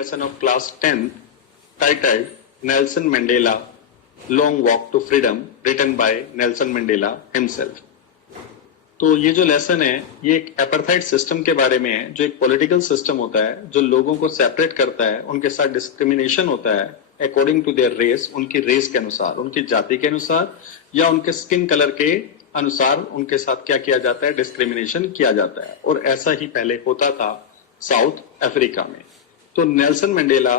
Lesson of class 10th titled Nelson Mandela Long Walk to Freedom written by Nelson Mandela himself. तो ये जो lesson है ये एक एपार्थाइड सिस्टम के बारे में है, जो एक पॉलिटिकल सिस्टम होता है जो लोगों को सेपरेट करता है, उनके साथ डिस्क्रिमिनेशन होता है अकॉर्डिंग टू देयर रेस, उनकी रेस के अनुसार, उनकी जाति के अनुसार या उनके स्किन कलर के अनुसार उनके साथ क्या किया जाता है, डिस्क्रिमिनेशन किया जाता है। और ऐसा ही पहले होता था साउथ अफ्रीका में। तो नेल्सन मंडेला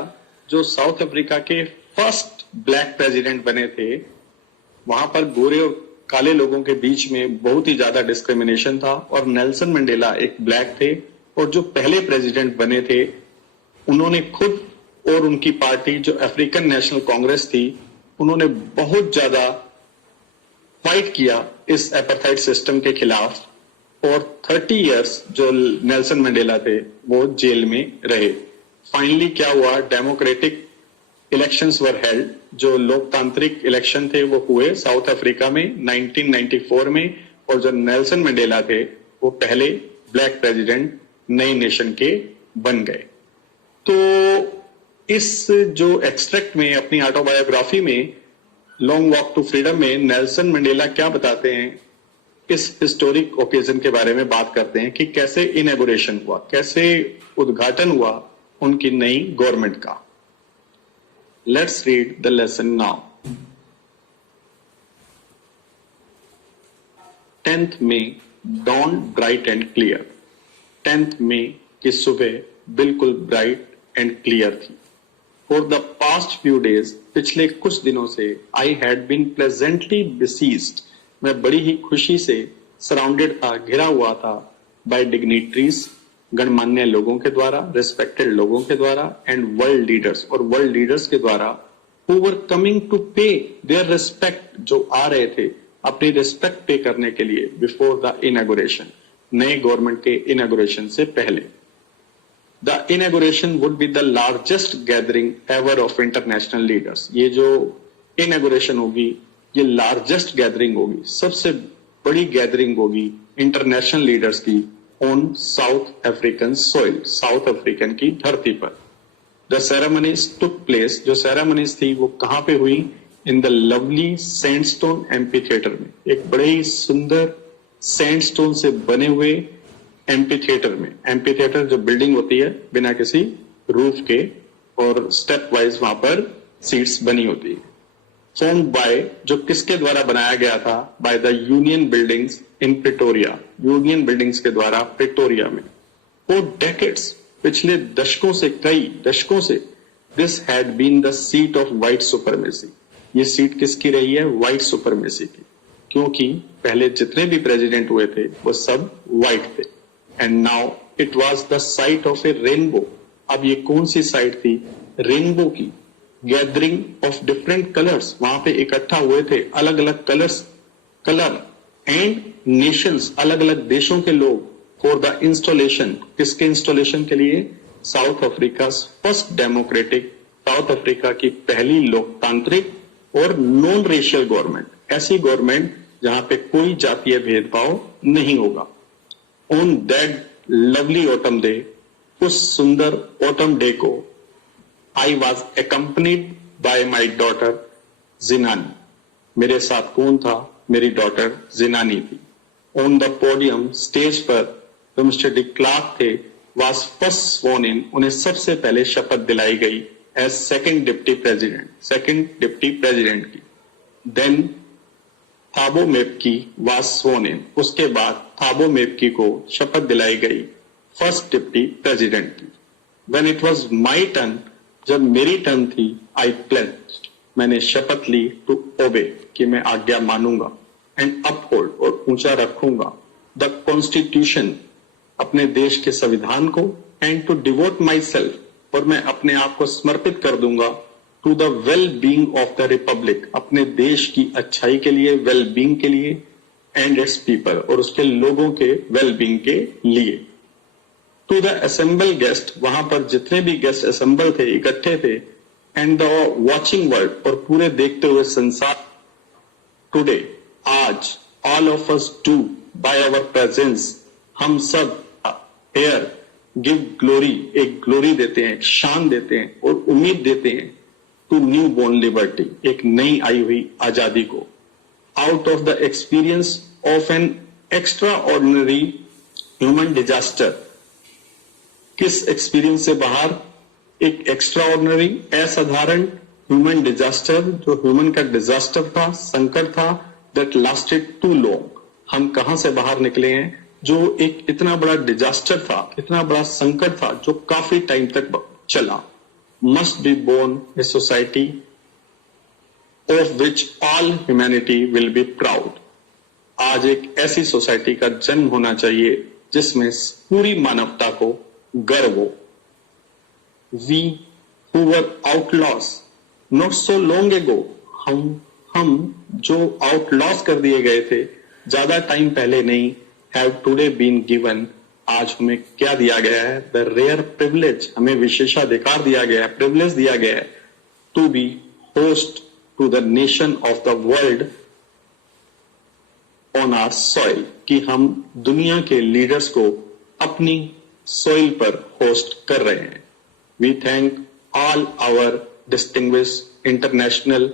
जो साउथ अफ्रीका के फर्स्ट ब्लैक प्रेसिडेंट बने थे, वहां पर गोरे और काले लोगों के बीच में बहुत ही ज्यादा डिस्क्रिमिनेशन था और नेल्सन मंडेला एक ब्लैक थे और जो पहले प्रेसिडेंट बने थे उन्होंने खुद और उनकी पार्टी जो अफ्रीकन नेशनल कांग्रेस थी, उन्होंने बहुत ज्यादा फाइट किया इस एपार्थाइड सिस्टम के खिलाफ और 30 इयर्स जो नेल्सन मंडेला थे वो जेल में रहे। फाइनली क्या हुआ, डेमोक्रेटिक इलेक्शंस वर हेल्ड, जो लोकतांत्रिक इलेक्शन थे वो हुए साउथ अफ्रीका में 1994 में और जो नेल्सन मंडेला थे वो पहले ब्लैक प्रेसिडेंट नई नेशन के बन गए। तो इस जो एक्सट्रैक्ट में अपनी ऑटोबायोग्राफी में लॉन्ग वॉक टू फ्रीडम में नेल्सन मंडेला क्या बताते हैं, इस हिस्टोरिक ओकेजन के बारे में बात करते हैं कि कैसे इनॉग्रेशन हुआ, कैसे उद्घाटन हुआ उनकी नई गवर्नमेंट का। Let's read the lesson now. 10th May dawn bright and clear. 10th May की सुबह बिल्कुल ब्राइट एंड क्लियर थी। For the past few days, पिछले कुछ दिनों से I had been pleasantly besieged. मैं बड़ी ही खुशी से सराउंडेड था, घिरा हुआ था by dignitaries, गणमान्य लोगों के द्वारा, रिस्पेक्टेड लोगों के द्वारा एंड वर्ल्ड लीडर्स, और वर्ल्ड लीडर्स के द्वारा हु वर कमिंग टू पे देयर रिस्पेक्ट, जो आ रहे थे अपनी रिस्पेक्ट पे करने के लिए बिफोर द इनॉग्रेशन, नए गवर्नमेंट के इनॉग्रेशन से पहले। The inauguration would be the largest gathering ever of international leaders. ये जो इनॉग्रेशन होगी ये लार्जेस्ट गैदरिंग होगी, सबसे बड़ी गैदरिंग होगी इंटरनेशनल लीडर्स की on south African soil, south African की धरती पर। द सेरेमनीज टुक प्लेस, जो सेरेमनीज थी वो कहां पे हुई, in the lovely sandstone amphi theatre में, एक बड़े ही सुंदर सैंडस्टोन से बने हुए एम्पी थिएटर में। एम्पी थिएटर जो बिल्डिंग होती है बिना किसी रूफ के और स्टेप वाइज वहां पर सीट्स बनी होती है। फॉर्म्ड बाय, जो किसके द्वारा बनाया गया था, by the union buildings in Pretoria, union buildings के द्वारा प्रिटोरिया में। फॉर डेकेड्स, पिछले दशकों से, कई दशकों से, this had been the seat of white supremacy. ये सीट किसकी रही है, व्हाइट सुपरमेसी की, क्योंकि पहले जितने भी प्रेसिडेंट हुए थे वो सब व्हाइट थे। And now it was the site of A rainbow. अब ये कौन सी साइट थी, रेनबो की। गैदरिंग ऑफ डिफरेंट कलर्स, वहां पे इकट्ठा हुए थे अलग अलग कलर एंड नेशंस, अलग अलग देशों के लोग, फॉर द इंस्टॉलेशन, किसके इंस्टॉलेशन के लिए, south Africa first democratic, south Africa की पहली लोकतांत्रिक और नॉन रेशियल गवर्नमेंट, ऐसी गवर्नमेंट जहां पे कोई जातीय भेदभाव नहीं होगा। On that lovely autumn day, उस सुंदर ऑटम डे को, I was accompanied by my daughter Zinani. मेरे साथ कौन था, मेरी डॉटर जिनानी थी। ऑन द पोडियम, स्टेज पर जो मिस्टर डी क्लार्क थे, was first sworn in, उन्हें सबसे पहले शपथ दिलाई गई as second deputy president, second deputy president की। Then Thabo Mbeki was sworn in, उसके बाद थाबो मेपकी को शपथ दिलाई गई फर्स्ट डिप्टी प्रेसिडेंट की। When it was my turn, जब मेरी टर्न थी, आई प्लेज्ड, मैंने शपथ ली, टू ओबे, कि मैं आज्ञा मानूंगा, एंड अपहोल्ड, और ऊंचा रखूंगा, द कॉन्स्टिट्यूशन, अपने देश के संविधान को, and to devote myself, और मैं अपने आप को समर्पित कर दूंगा, to the well being of the republic, अपने देश की अच्छाई के लिए, वेल बीइंग के लिए, एंड इट्स पीपल, और उसके लोगों के वेल बीइंग के लिए। टू द असेंबल गेस्ट, वहां पर जितने भी गेस्ट असेंबल थे, इकट्ठे थे, एंड द वॉचिंग वर्ल्ड, और पूरे देखते हुए संसार, टुडे, आज, all of us do by our presence, हम सब हेयर गिव ग्लोरी, एक ग्लोरी देते हैं, एक शान देते हैं और उम्मीद देते हैं टू न्यू बोर्न लिबर्टी, एक नई आई हुई आजादी को। Out of the experience of an extra ordinary human disaster, किस एक्सपीरियंस से बाहर? एक एक्स्ट्रा ऑर्डिनरी, असाधारण ह्यूमन डिजास्टर, जो ह्यूमन का डिजास्टर था, संकट था, दैट लास्टेड टू लॉन्ग। हम कहां से बाहर निकले हैं? जो एक इतना बड़ा डिजास्टर था, इतना बड़ा संकट था, जो काफी टाइम तक चला। Must be born a society of which all humanity will be proud. आज एक ऐसी सोसाइटी का जन्म होना चाहिए जिसमें पूरी मानवता को गर्व हो। We who were outlaws not so long ago, हम जो आउटलॉस कर दिए गए थे ज्यादा टाइम पहले नहीं, हैव टुडे बीन गिवन, आज हमें क्या दिया गया है? द रेयर प्रिविलेज, हमें विशेषाधिकार दिया गया है, प्रिविलेज दिया गया है to be host to the nation of the world on our soil, कि हम दुनिया के लीडर्स को अपनी सॉइल पर होस्ट कर रहे हैं। We thank all our distinguished international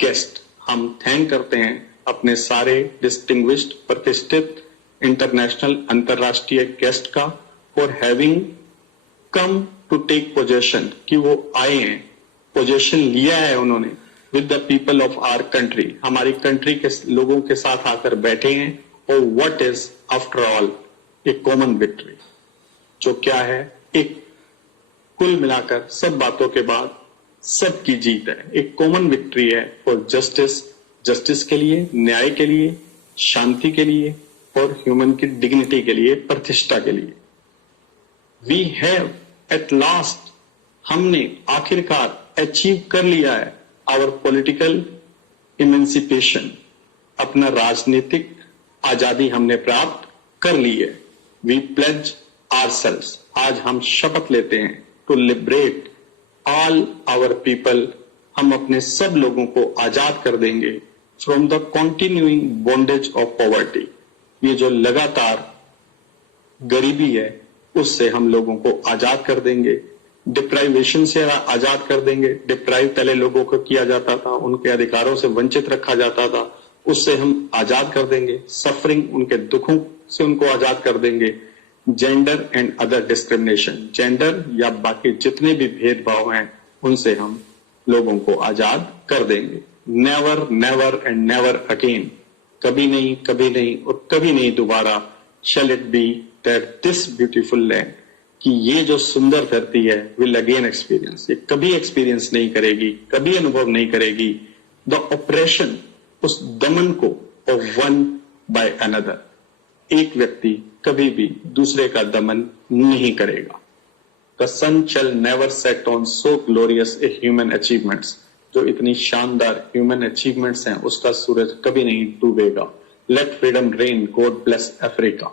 guest, हम थैंक करते हैं अपने सारे डिस्टिंग्विश्ड प्रतिष्ठित इंटरनेशनल अंतरराष्ट्रीय गेस्ट का, for having come to take possession, कि वो आए हैं, पोजेशन लिया है उन्होंने, with the people of our country, हमारी कंट्री के लोगों के साथ आकर बैठे हैं। और what is after all a common victory, जो क्या है? एक कुल मिलाकर सब बातों के बाद सबकी जीत है, एक कॉमन विक्ट्री है फॉर जस्टिस, जस्टिस के लिए, न्याय के लिए, शांति के लिए और ह्यूमन की डिग्निटी के लिए, प्रतिष्ठा के लिए। वी हैव एट लास्ट, हमने आखिरकार अचीव कर लिया है आवर पॉलिटिकल इमेंसिपेशन, अपना राजनीतिक आजादी हमने प्राप्त कर ली है। वी प्लेज आवरसेल्व्स, आज हम शपथ लेते हैं to liberate all our people, हम अपने सब लोगों को आजाद कर देंगे from the continuing bondage of poverty, ये जो लगातार गरीबी है उससे हम लोगों को आजाद कर देंगे, डिप्राइवेशन से आजाद कर देंगे। डिप्राइव पहले लोगों को किया जाता था, उनके अधिकारों से वंचित रखा जाता था, उससे हम आजाद कर देंगे। सफरिंग, उनके दुखों से उनको आजाद कर देंगे। Gender and other discrimination, gender या बाकी जितने भी भेदभाव हैं उनसे हम लोगों को आजाद कर देंगे। Never never and never again, कभी नहीं, कभी नहीं और कभी नहीं दोबारा, shall it be that this beautiful land, कि ये जो सुंदर धरती है, विल अगेन एक्सपीरियंस, ये कभी एक्सपीरियंस नहीं करेगी, कभी अनुभव नहीं करेगी द ऑपरेशन, उस दमन को, ऑफ वन बाय अनदर, एक व्यक्ति कभी भी दूसरे का दमन नहीं करेगा। The sun shall never set on so glorious a human achievements, जो इतनी शानदार ह्यूमन अचीवमेंट्स हैं उसका सूरज कभी नहीं डूबेगा। Let freedom reign, God bless Africa.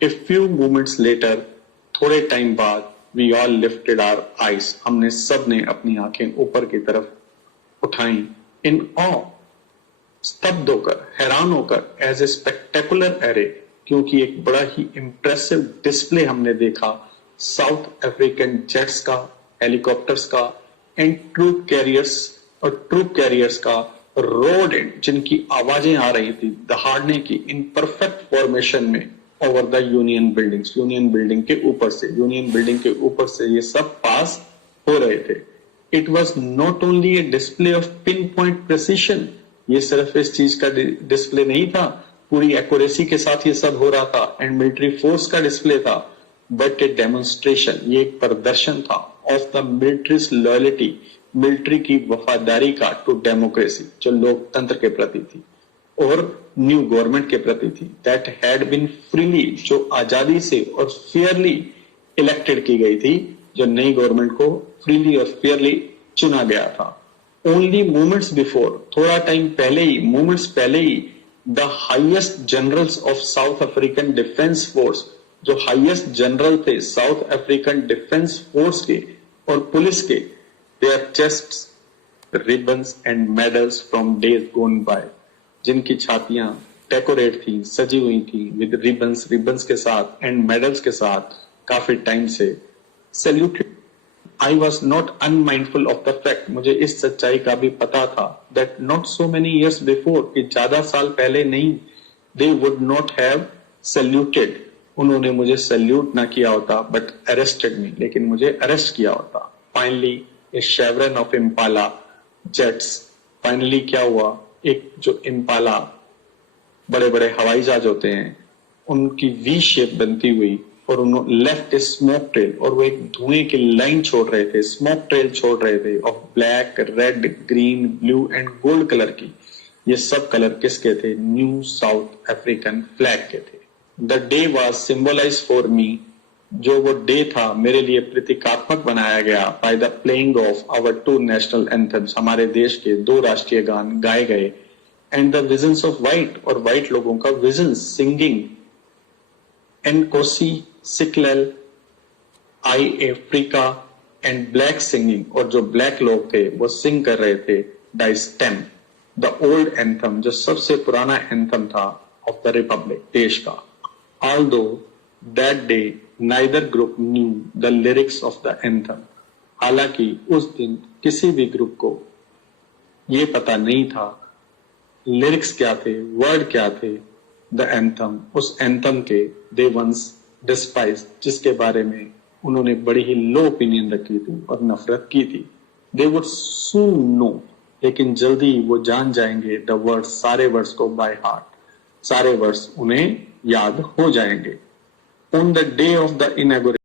A few moments later, थोड़े टाइम बाद, we all lifted our eyes, हमने सब ने अपनी आंखें ऊपर की तरफ उठाई, in awe, स्तब्ध होकर, हैरान होकर, as a spectacular array, क्योंकि एक बड़ा ही इंप्रेसिव डिस्प्ले हमने देखा साउथ अफ्रीकन जेट्स का, हेलीकॉप्टर्स का एंड ट्रूप कैरियर्स का, रोड एंड जिनकी आवाजें आ रही थी दहाड़ने की, इन परफेक्ट फॉर्मेशन में, over the union buildings, union building के ऊपर से ये सब पास हो रहे थे। It was not only A display of pin point precision, ये सिर्फ इस चीज का डिस्प्ले नहीं था, पूरी एक्यूरेसी के साथ ये सब हो रहा था, एंड मिलिट्री फोर्स का डिस्प्ले था, बट ए डेमोन्स्ट्रेशन, ये एक प्रदर्शन था of the militaries loyalty, military की वफादारी का, टू डेमोक्रेसी, जो लोकतंत्र के प्रति थी और न्यू गवर्नमेंट के प्रति थी, दैट हैड बीन फ्रीली, जो आजादी से और फेयरली इलेक्टेड की गई थी, जो नई गवर्नमेंट को फ्रीली और फेयरली चुना गया था। ओनली मोमेंट्स बिफोर, थोड़ा टाइम पहले ही, मोमेंट्स पहले ही, the highest generals of South African Defence Force, जो हाईएस्ट जनरल थे साउथ अफ्रीकन डिफेंस फोर्स के और पुलिस के, their chests, ribbons and medals from days gone by, जिनकी छातियां डेकोरेट थी, सजी हुई थी विद रिबन्स के साथ एंड मेडल्स के साथ काफी टाइम से saluted. I was not unmindful of the fact, मुझे इस सच्चाई का भी पता था that not so many years before, कि ज्यादा साल पहले नहीं, they would not have saluted, उन्होंने मुझे सैल्यूट ना किया होता बट अरेस्टेड मी, लेकिन मुझे अरेस्ट किया होता। Finally A शेवरन of Impala jets, finally क्या हुआ, एक जो इम्पाला बड़े बड़े हवाई जहाज होते हैं उनकी वी शेप बनती हुई, और उन्होंने लेफ्ट स्मोक ट्रेल, और वो एक धुएं की लाइन छोड़ रहे थे, स्मोक ट्रेल छोड़ रहे थे of black, red, green, blue and gold colour की। ये सब कलर किसके थे? न्यू साउथ अफ्रीकन फ्लैग के थे। The day was symbolise for me, जो वो डे था मेरे लिए प्रतीकात्मक बनाया गया by the playing of our two national anthems, हमारे देश के दो राष्ट्रीय गान गाए गए, and the visions of white, और व्हाइट लोगों का vision singing, Nkosi Sikelel i Africa and black singing, और जो ब्लैक लोग थे वो सिंग कर रहे थे the stem, the old anthem, जो सबसे पुराना एंथम था ऑफ द रिपब्लिक, देश का। Although that day neither group new the lyrics of the anthem, हालांकि उस दिन किसी भी ग्रुप को ये पता नहीं था लिरिक्स क्या थे, वर्ड क्या थे, द एंथम, उस एंथम के, दे वंस डिस्पाइज, जिसके बारे में उन्होंने बड़ी ही लो ओपिनियन रखी थी और नफरत की थी। दे वुड सून नो, लेकिन जल्दी वो जान जाएंगे द वर्ड्स, सारे वर्ड्स को बाय हार्ट, सारे वर्ड्स उन्हें याद हो जाएंगे। On the day of the inauguration